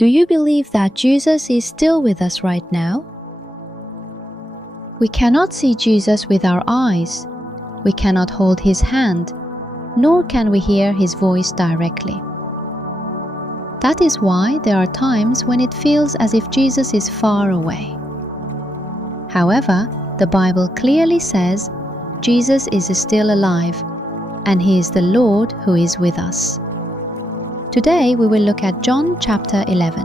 Do you believe that Jesus is still with us right now? We cannot see Jesus with our eyes. We cannot hold his hand, nor can we hear his voice directly. That is why there are times when it feels as if Jesus is far away. However, the Bible clearly says Jesus is still alive, and he is the Lord who is with us. Today we will look at John chapter 11.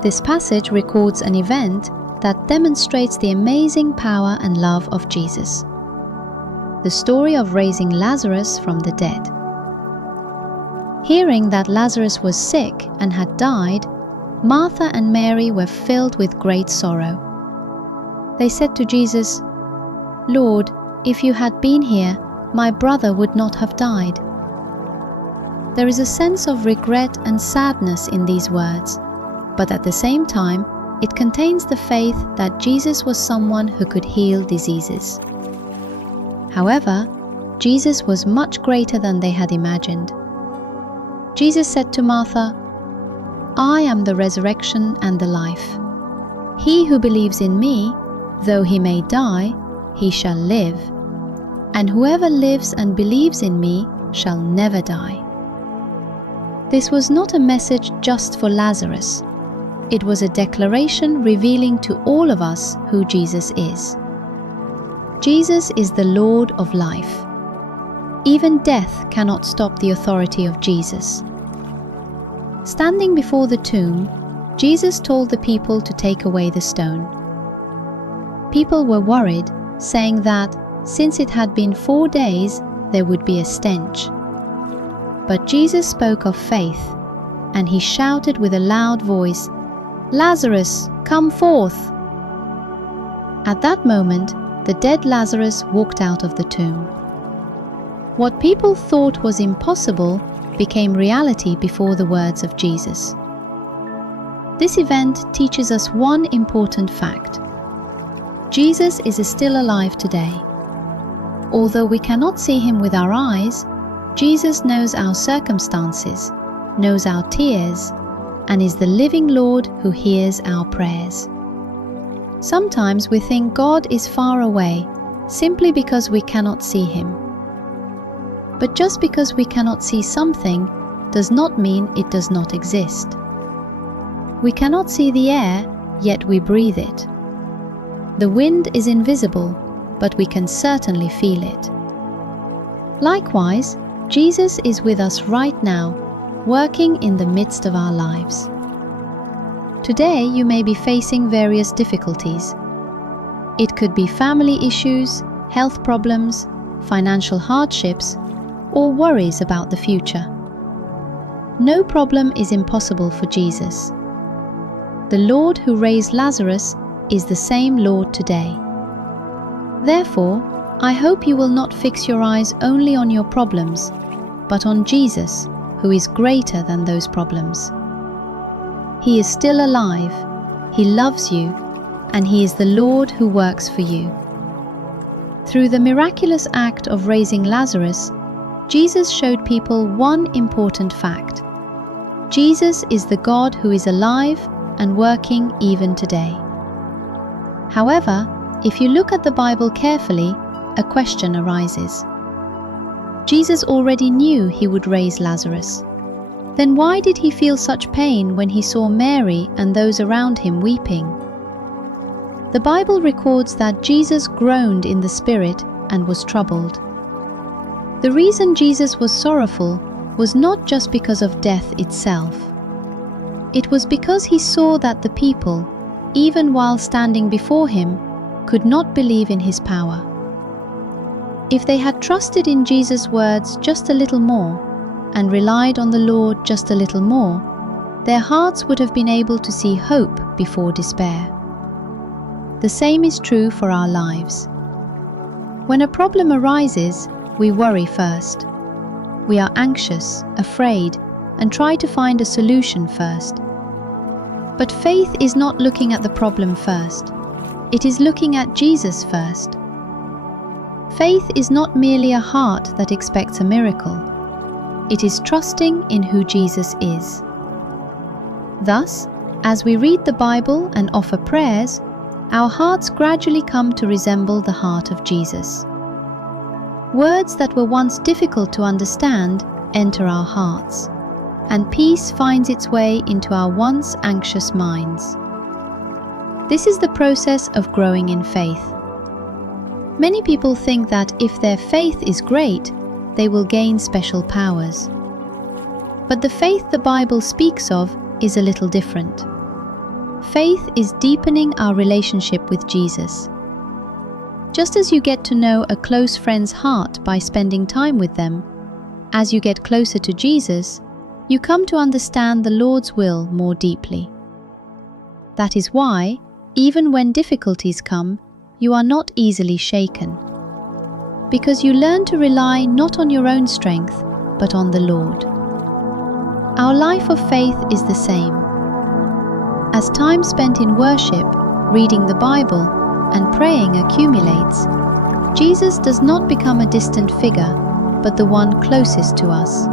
This passage records an event that demonstrates the amazing power and love of Jesus. The story of raising Lazarus from the dead. Hearing that Lazarus was sick and had died, Martha and Mary were filled with great sorrow. They said to Jesus, "Lord, if you had been here, my brother would not have died." There is a sense of regret and sadness in these words, but at the same time, it contains the faith that Jesus was someone who could heal diseases. However, Jesus was much greater than they had imagined. Jesus said to Martha, "I am the resurrection and the life. He who believes in me, though he may die, he shall live. And whoever lives and believes in me shall never die." This was not a message just for Lazarus. It was a declaration revealing to all of us who Jesus is. Jesus is the Lord of life. Even death cannot stop the authority of Jesus. Standing before the tomb, Jesus told the people to take away the stone. People were worried, saying that since it had been 4 days, there would be a stench. But Jesus spoke of faith, and he shouted with a loud voice, "Lazarus, come forth!" At that moment, the dead Lazarus walked out of the tomb. What people thought was impossible became reality before the words of Jesus. This event teaches us one important fact. Jesus is still alive today. Although we cannot see him with our eyes, Jesus knows our circumstances, knows our tears, and is the living Lord who hears our prayers. Sometimes we think God is far away simply because we cannot see him. But just because we cannot see something does not mean it does not exist. We cannot see the air, yet we breathe it. The wind is invisible, but we can certainly feel it. Likewise, Jesus is with us right now, working in the midst of our lives. Today you may be facing various difficulties. It could be family issues, health problems, financial hardships, or worries about the future. No problem is impossible for Jesus. The Lord who raised Lazarus is the same Lord today. Therefore, I hope you will not fix your eyes only on your problems, but on Jesus, who is greater than those problems. He is still alive, he loves you, and he is the Lord who works for you. Through the miraculous act of raising Lazarus, Jesus showed people one important fact. Jesus is the God who is alive and working even today. However, if you look at the Bible carefully, a question arises. Jesus already knew he would raise Lazarus. Then why did he feel such pain when he saw Mary and those around him weeping? The Bible records that Jesus groaned in the spirit and was troubled. The reason Jesus was sorrowful was not just because of death itself. It was because he saw that the people, even while standing before him, could not believe in his power. If they had trusted in Jesus' words just a little more and relied on the Lord just a little more, their hearts would have been able to see hope before despair. The same is true for our lives. When a problem arises, we worry first. We are anxious, afraid, and try to find a solution first. But faith is not looking at the problem first. It is looking at Jesus first. Faith is not merely a heart that expects a miracle. It is trusting in who Jesus is. Thus, as we read the Bible and offer prayers, our hearts gradually come to resemble the heart of Jesus. Words that were once difficult to understand enter our hearts, and peace finds its way into our once anxious minds. This is the process of growing in faith. Many people think that if their faith is great, they will gain special powers. But the faith the Bible speaks of is a little different. Faith is deepening our relationship with Jesus. Just as you get to know a close friend's heart by spending time with them, as you get closer to Jesus, you come to understand the Lord's will more deeply. That is why, even when difficulties come, you are not easily shaken, because you learn to rely not on your own strength, but on the Lord. Our life of faith is the same. As time spent in worship, reading the Bible, and praying accumulates, Jesus does not become a distant figure, but the one closest to us.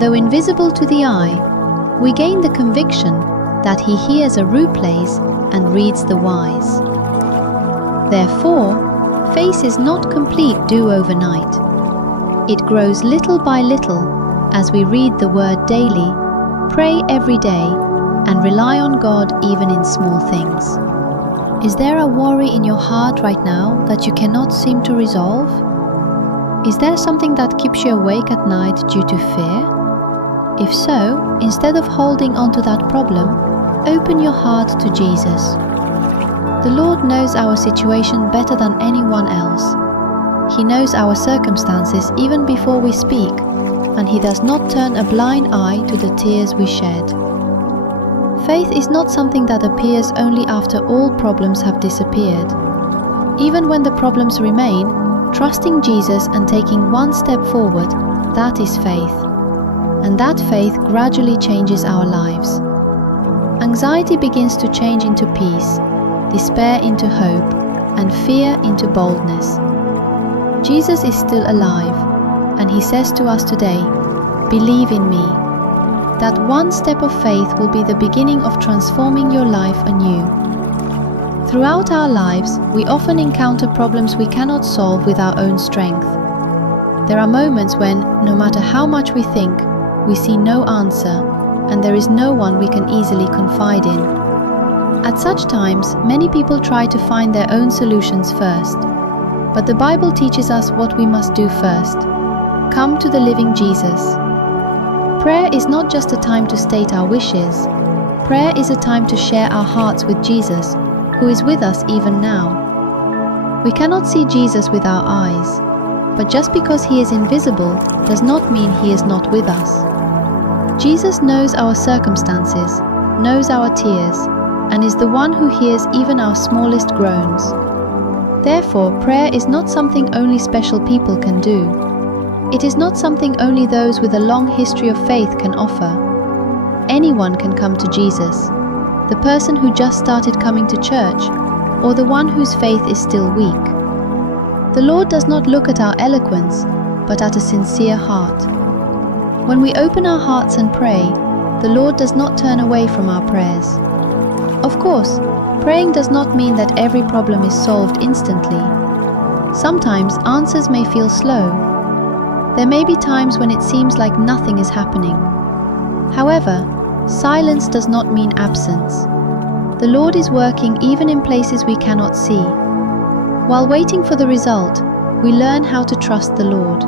Though invisible to the eye, we gain the conviction that He hears a rue plays and reads the wise. Therefore, faith is not complete due overnight. It grows little by little as we read the Word daily, pray every day, and rely on God even in small things. Is there a worry in your heart right now that you cannot seem to resolve? Is there something that keeps you awake at night due to fear? If so, instead of holding on to that problem, open your heart to Jesus. The Lord knows our situation better than anyone else. He knows our circumstances even before we speak, and He does not turn a blind eye to the tears we shed. Faith is not something that appears only after all problems have disappeared. Even when the problems remain, trusting Jesus and taking one step forward, that is faith. And that faith gradually changes our lives. Anxiety begins to change into peace, despair into hope, and fear into boldness. Jesus is still alive, and He says to us today, "Believe in me." That one step of faith will be the beginning of transforming your life anew. Throughout our lives, we often encounter problems we cannot solve with our own strength. There are moments when, no matter how much we think, we see no answer, and there is no one we can easily confide in. At such times, many people try to find their own solutions first. But the Bible teaches us what we must do first. Come to the living Jesus. Prayer is not just a time to state our wishes. Prayer is a time to share our hearts with Jesus, who is with us even now. We cannot see Jesus with our eyes, but just because He is invisible does not mean He is not with us. Jesus knows our circumstances, knows our tears, and is the one who hears even our smallest groans. Therefore, prayer is not something only special people can do. It is not something only those with a long history of faith can offer. Anyone can come to Jesus, the person who just started coming to church, or the one whose faith is still weak. The Lord does not look at our eloquence, but at a sincere heart. When we open our hearts and pray, the Lord does not turn away from our prayers. Of course, praying does not mean that every problem is solved instantly. Sometimes answers may feel slow. There may be times when it seems like nothing is happening. However, silence does not mean absence. The Lord is working even in places we cannot see. While waiting for the result, we learn how to trust the Lord.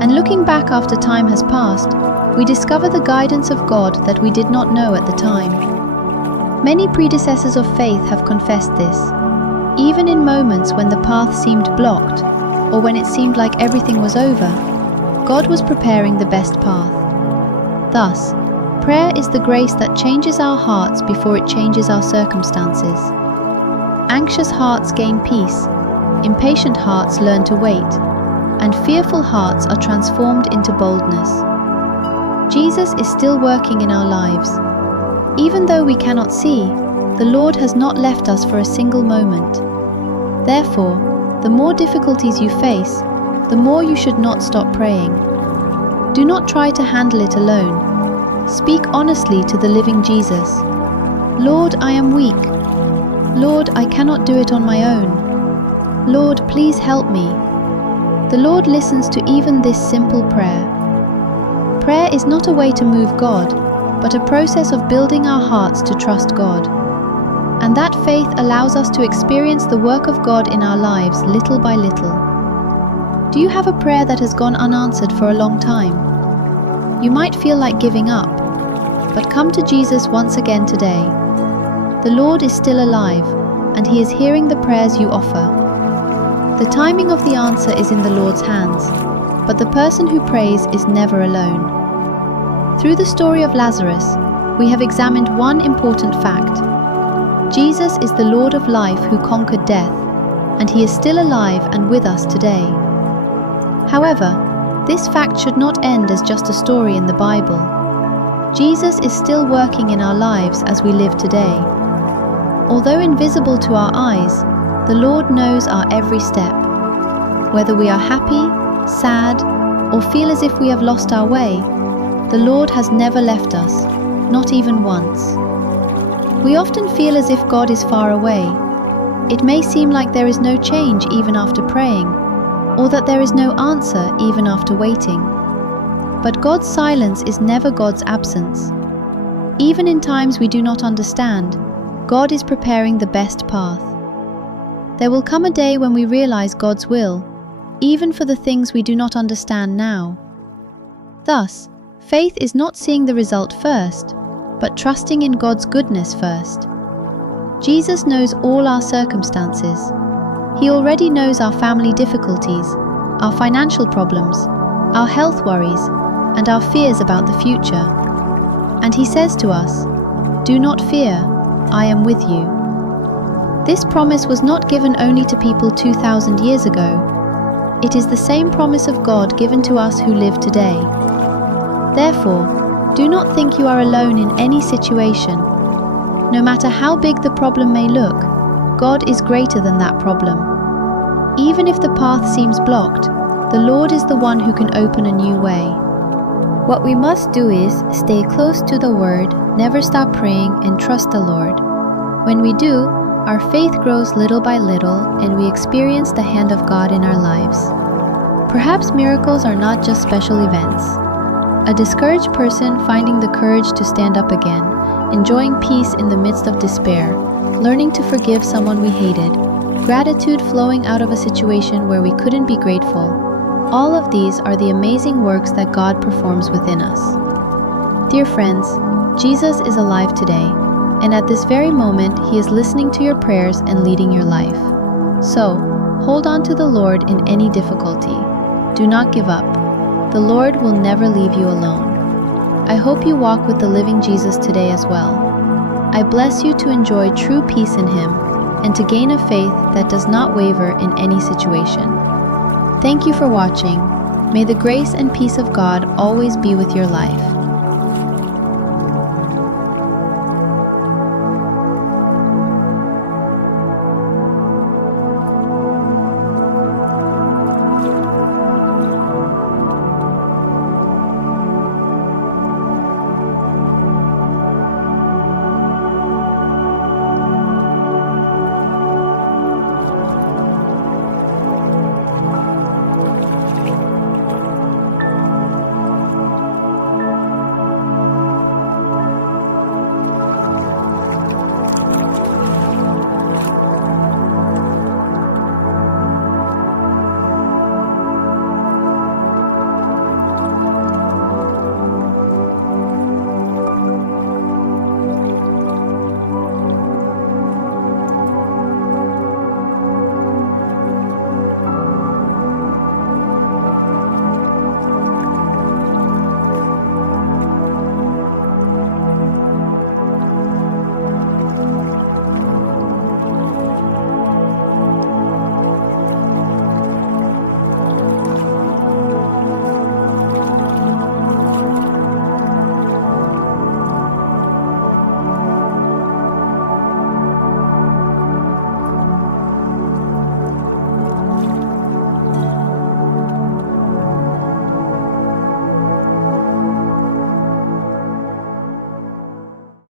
And looking back after time has passed, we discover the guidance of God that we did not know at the time. Many predecessors of faith have confessed this. Even in moments when the path seemed blocked, or when it seemed like everything was over, God was preparing the best path. Thus, prayer is the grace that changes our hearts before it changes our circumstances. Anxious hearts gain peace, impatient hearts learn to wait, and fearful hearts are transformed into boldness. Jesus is still working in our lives. Even though we cannot see, the Lord has not left us for a single moment. Therefore, the more difficulties you face, the more you should not stop praying. Do not try to handle it alone. Speak honestly to the living Jesus. Lord, I am weak. Lord, I cannot do it on my own. Lord, please help me. The Lord listens to even this simple prayer. Prayer is not a way to move God, but a process of building our hearts to trust God. And that faith allows us to experience the work of God in our lives little by little. Do you have a prayer that has gone unanswered for a long time? You might feel like giving up, but come to Jesus once again today. The Lord is still alive, and He is hearing the prayers you offer. The timing of the answer is in the Lord's hands, but the person who prays is never alone. Through the story of Lazarus, we have examined one important fact. Jesus is the Lord of life who conquered death, and He is still alive and with us today. However, this fact should not end as just a story in the Bible. Jesus is still working in our lives as we live today. Although invisible to our eyes, the Lord knows our every step. Whether we are happy, sad, or feel as if we have lost our way, the Lord has never left us, not even once. We often feel as if God is far away. It may seem like there is no change even after praying, or that there is no answer even after waiting. But God's silence is never God's absence. Even in times we do not understand, God is preparing the best path. There will come a day when we realize God's will, even for the things we do not understand now. Thus, faith is not seeing the result first, but trusting in God's goodness first. Jesus knows all our circumstances. He already knows our family difficulties, our financial problems, our health worries, and our fears about the future. And He says to us, "Do not fear, I am with you." This promise was not given only to people 2,000 years ago. It is the same promise of God given to us who live today. Therefore, do not think you are alone in any situation. No matter how big the problem may look, God is greater than that problem. Even if the path seems blocked, the Lord is the one who can open a new way. What we must do is stay close to the Word, never stop praying, and trust the Lord. When we do, our faith grows little by little, and we experience the hand of God in our lives. Perhaps miracles are not just special events. A discouraged person finding the courage to stand up again, enjoying peace in the midst of despair, learning to forgive someone we hated, gratitude flowing out of a situation where we couldn't be grateful. All of these are the amazing works that God performs within us. Dear friends, Jesus is alive today, and at this very moment He is listening to your prayers and leading your life. So, hold on to the Lord in any difficulty. Do not give up. The Lord will never leave you alone. I hope you walk with the living Jesus today as well. I bless you to enjoy true peace in Him and to gain a faith that does not waver in any situation. Thank you for watching. May the grace and peace of God always be with your life.